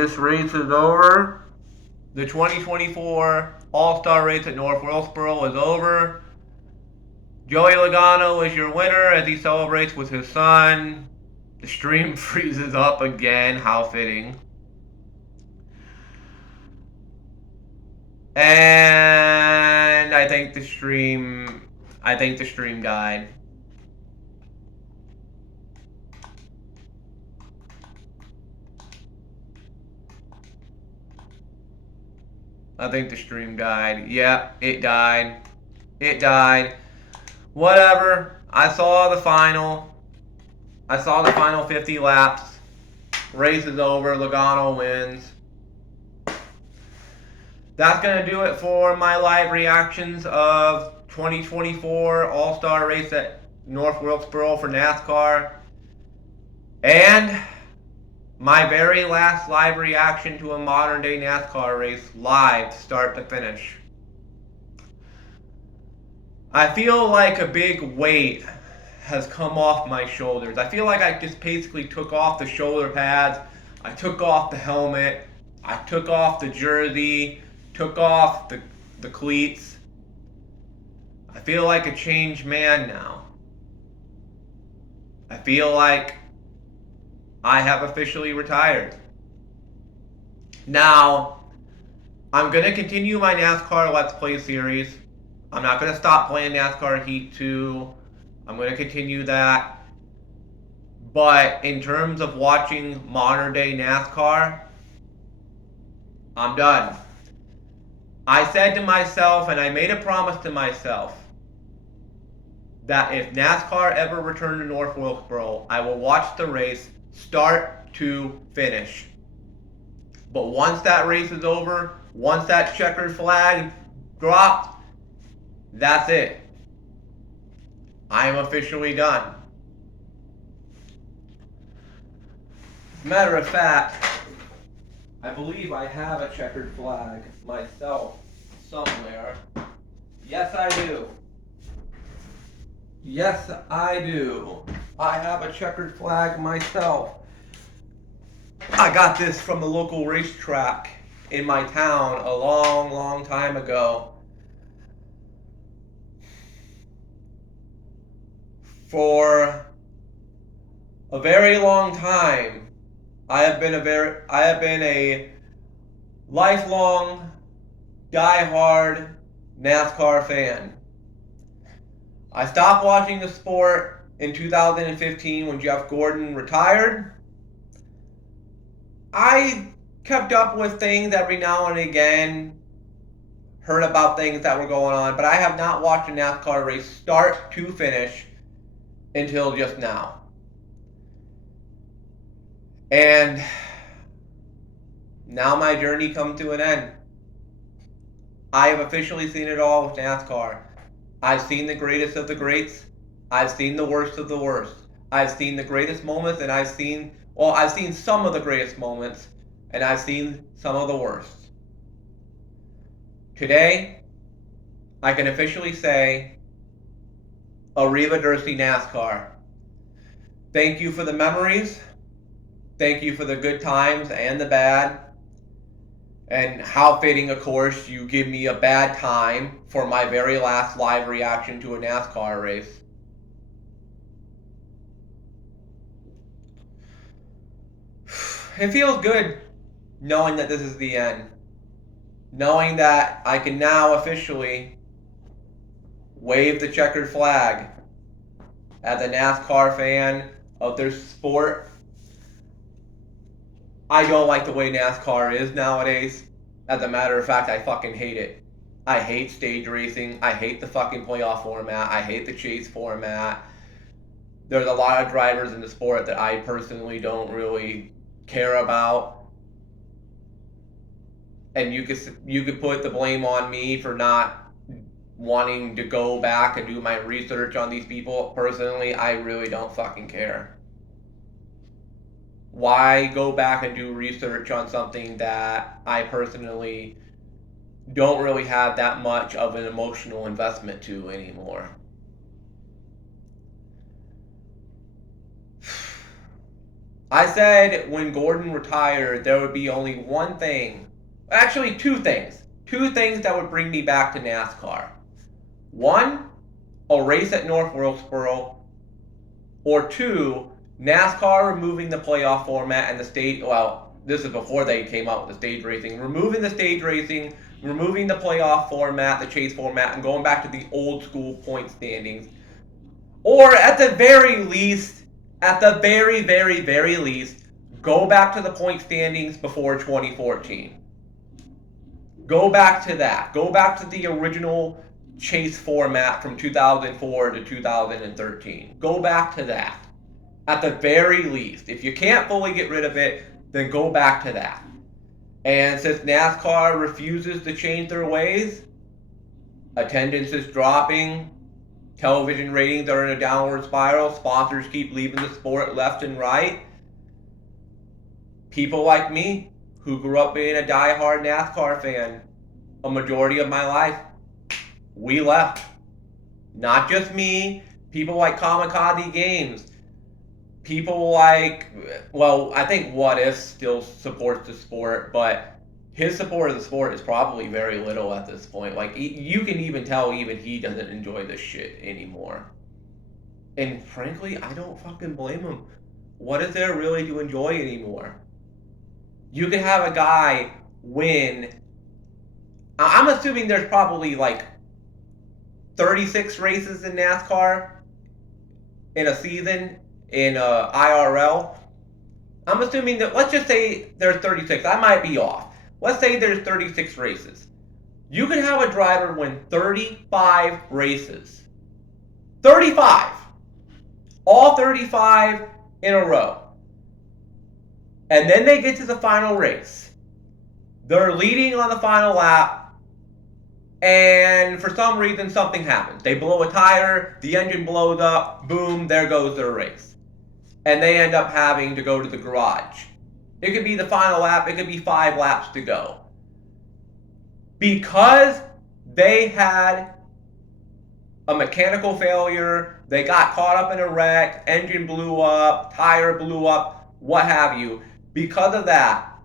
this race is over. The 2024 All-Star race at North Wilkesboro is over. Joey Logano is your winner as he celebrates with his son. The stream freezes up again. How fitting. And I think the stream died. I think the stream died. Yeah, it died. It died. Whatever. I saw the final 50 laps. Race is over. Logano wins. That's going to do it for my live reactions of 2024 All-Star race at North Wilkesboro for NASCAR. And my very last live reaction to a modern day NASCAR race, live, start to finish. I feel like a big weight has come off my shoulders. I feel like I just basically took off the shoulder pads, I took off the helmet, I took off the jersey, took off the cleats. I feel like a changed man now. I feel like I have officially retired. Now, I'm going to continue my NASCAR Let's Play series. I'm not going to stop playing NASCAR Heat 2. I'm going to continue that. But in terms of watching modern day NASCAR, I'm done. I said to myself, and I made a promise to myself, that if NASCAR ever returned to North Wilkesboro, I will watch the race start to finish. But once that race is over, once that checkered flag drops, that's it. I am officially done. As a matter of fact, I believe I have a checkered flag myself somewhere. Yes, I do. Yes, I do. I have a checkered flag myself. I got this from the local racetrack in my town a long, long time ago. For a very long time, I have been a lifelong, die-hard NASCAR fan. I stopped watching the sport in 2015 when Jeff Gordon retired. I kept up with things every now and again, heard about things that were going on, but I have not watched a NASCAR race start to finish until just now. And now my journey comes to an end. I have officially seen it all with NASCAR. I've seen the greatest of the greats. I've seen the worst of the worst. I've seen the greatest moments, and I've seen some of the greatest moments, and I've seen some of the worst. Today, I can officially say, Arrivederci NASCAR. Thank you for the memories. Thank you for the good times and the bad. And how fitting, of course, you give me a bad time for my very last live reaction to a NASCAR race. It feels good knowing that this is the end. Knowing that I can now officially wave the checkered flag as a NASCAR fan of their sport. I don't like the way NASCAR is nowadays. As a matter of fact, I fucking hate it. I hate stage racing. I hate the fucking playoff format. I hate the chase format. There's a lot of drivers in the sport that I personally don't really care about. And you could put the blame on me for not wanting to go back and do my research on these people. Personally, I really don't fucking care. Why go back and do research on something that I personally don't really have that much of an emotional investment to anymore? I said when Gordon retired, there would be only one thing, actually two things that would bring me back to NASCAR. One, a race at North Wilkesboro, or two, NASCAR removing the playoff format and the state, well, this is before they came out with the stage racing, removing the stage racing, removing the playoff format, the chase format, and going back to the old school point standings. Or at the very least, very least, go back to the point standings before 2014. Go back to that. Go back to the original chase format from 2004 to 2013. Go back to that. At the very least. If you can't fully get rid of it, then go back to that. And since NASCAR refuses to change their ways, attendance is dropping, television ratings are in a downward spiral, sponsors keep leaving the sport left and right. People like me, who grew up being a die-hard NASCAR fan a majority of my life, we left. Not just me, people like Kamikaze Games, people like, well, I think What If still supports the sport, but his support of the sport is probably very little at this point. Like, you can even tell even he doesn't enjoy this shit anymore. And frankly, I don't fucking blame him. What is there really to enjoy anymore? You can have a guy win. I'm assuming there's probably like 36 races in NASCAR in a season in IRL. I'm assuming that, let's just say there's 36. I might be off. Let's say there's 36 races. You can have a driver win 35 races. 35! All 35 in a row. And then they get to the final race. They're leading on the final lap, and for some reason something happens. They blow a tire, the engine blows up, boom, there goes their race. And they end up having to go to the garage. It could be the final lap, it could be 5 laps to go. Because they had a mechanical failure, they got caught up in a wreck, engine blew up, tire blew up, what have you. Because of that,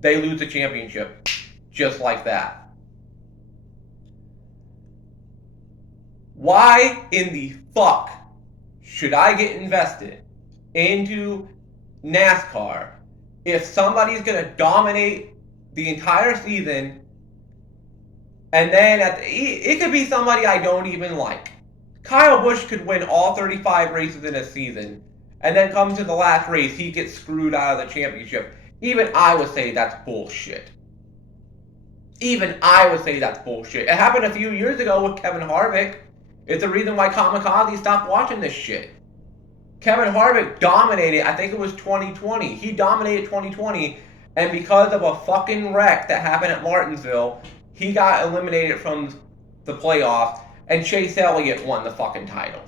they lose the championship. Just like that. Why in the fuck should I get invested into NASCAR if somebody's going to dominate the entire season, and then it could be somebody I don't even like. Kyle Busch could win all 35 races in a season, and then come to the last race, he gets screwed out of the championship. Even I would say that's bullshit. Even I would say that's bullshit. It happened a few years ago with Kevin Harvick. It's the reason why Kamikaze stopped watching this shit. Kevin Harvick dominated, I think it was 2020. He dominated 2020, and because of a fucking wreck that happened at Martinsville, he got eliminated from the playoffs, and Chase Elliott won the fucking title.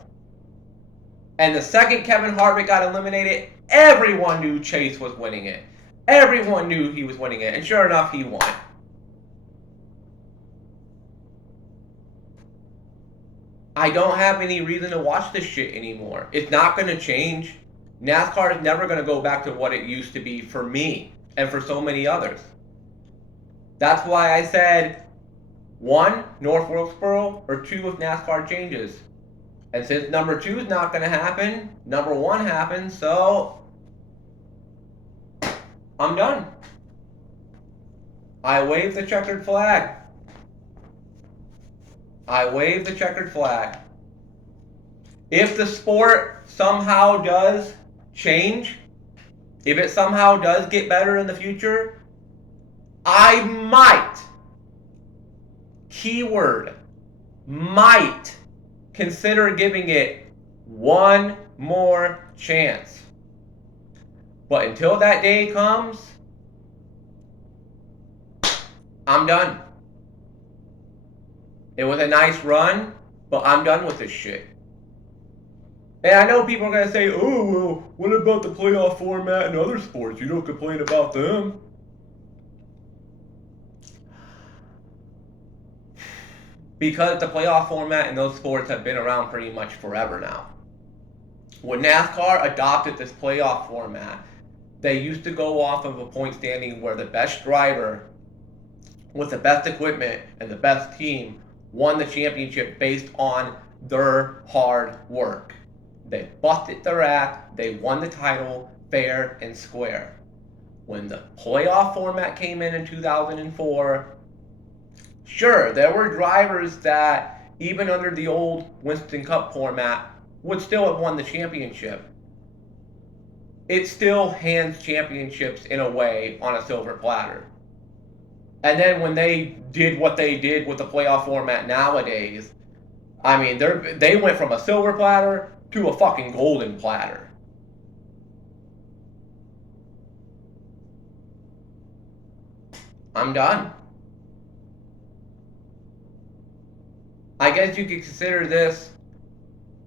And the second Kevin Harvick got eliminated, everyone knew Chase was winning it. Everyone knew he was winning it, and sure enough, he won. I don't have any reason to watch this shit anymore. It's not going to change. NASCAR is never going to go back to what it used to be for me and for so many others. That's why I said, 1, North Wilkesboro, or 2, if NASCAR changes. And since number 2 is not going to happen, number 1 happens, so I'm done. I wave the checkered flag. I wave the checkered flag. If the sport somehow does change, if it somehow does get better in the future, I might, keyword, might consider giving it one more chance. But until that day comes, I'm done. It was a nice run, but I'm done with this shit. And I know people are going to say, oh, well, what about the playoff format and other sports? You don't complain about them. Because the playoff format and those sports have been around pretty much forever now. When NASCAR adopted this playoff format, they used to go off of a point standing where the best driver with the best equipment and the best team won the championship based on their hard work. They busted their ass, they won the title fair and square. When the playoff format came in 2004, sure, there were drivers that, even under the old Winston Cup format, would still have won the championship. It still hands championships in a way on a silver platter. And then when they did what they did with the playoff format nowadays, I mean, they went from a silver platter to a fucking golden platter. I'm done. I guess you could consider this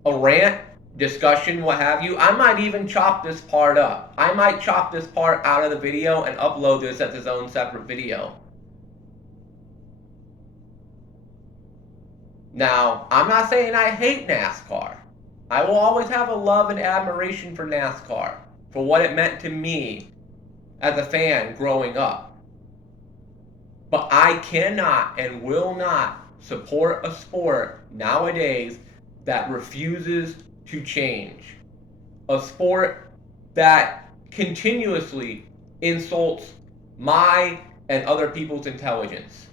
a rant, discussion, what have you. I might even chop this part up. I might chop this part out of the video and upload this as its own separate video. Now, I'm not saying I hate NASCAR. I will always have a love and admiration for NASCAR, for what it meant to me as a fan growing up. But I cannot and will not support a sport nowadays that refuses to change. A sport that continuously insults my and other people's intelligence.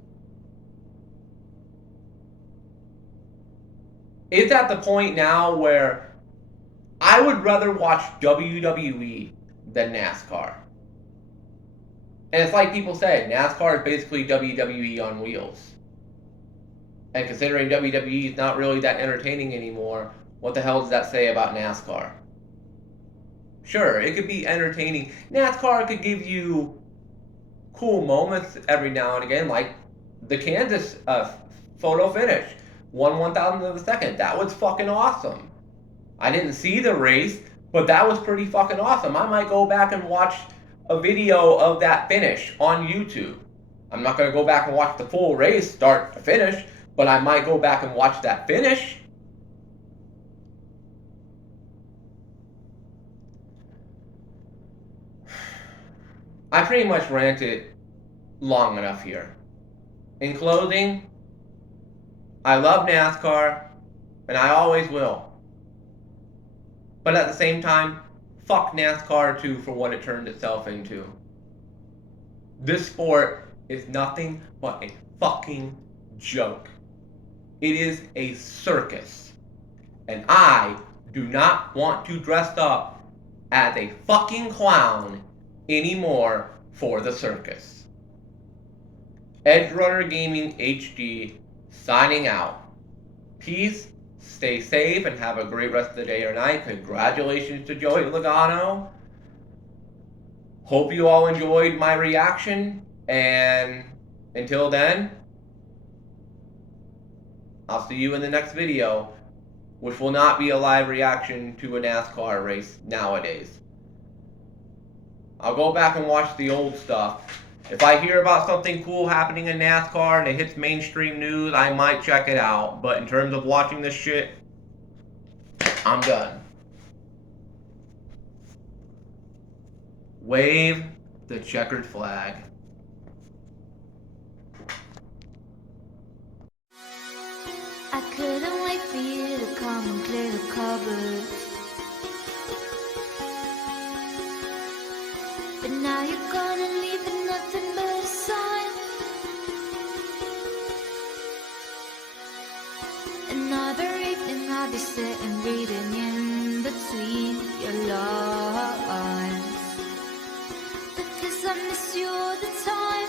It's at the point now where I would rather watch WWE than NASCAR. And it's like people say, NASCAR is basically WWE on wheels. And considering WWE is not really that entertaining anymore, what the hell does that say about NASCAR? Sure, it could be entertaining. NASCAR could give you cool moments every now and again, like the Kansas photo finish. 1/1000th of a second. That was fucking awesome. I didn't see the race, but that was pretty fucking awesome. I might go back and watch a video of that finish on YouTube. I'm not going to go back and watch the full race start to finish, but I might go back and watch that finish. I pretty much ranted long enough here. In closing, I love NASCAR, and I always will. But at the same time, fuck NASCAR too for what it turned itself into. This sport is nothing but a fucking joke. It is a circus. And I do not want to dress up as a fucking clown anymore for the circus. Edgerunner Gaming HD signing out. Peace, stay safe, and have a great rest of the day or night. Congratulations to Joey Logano. Hope you all enjoyed my reaction, and until then, I'll see you in the next video, which will not be a live reaction to a NASCAR race nowadays. I'll go back and watch the old stuff. If I hear about something cool happening in NASCAR and it hits mainstream news, I might check it out. But in terms of watching this shit, I'm done. Wave the checkered flag. I couldn't wait for you to come and clear the cupboard. But now you're gonna leave with nothing but a sign. Another evening I'll be sitting reading in between your lines, because I miss you all the time.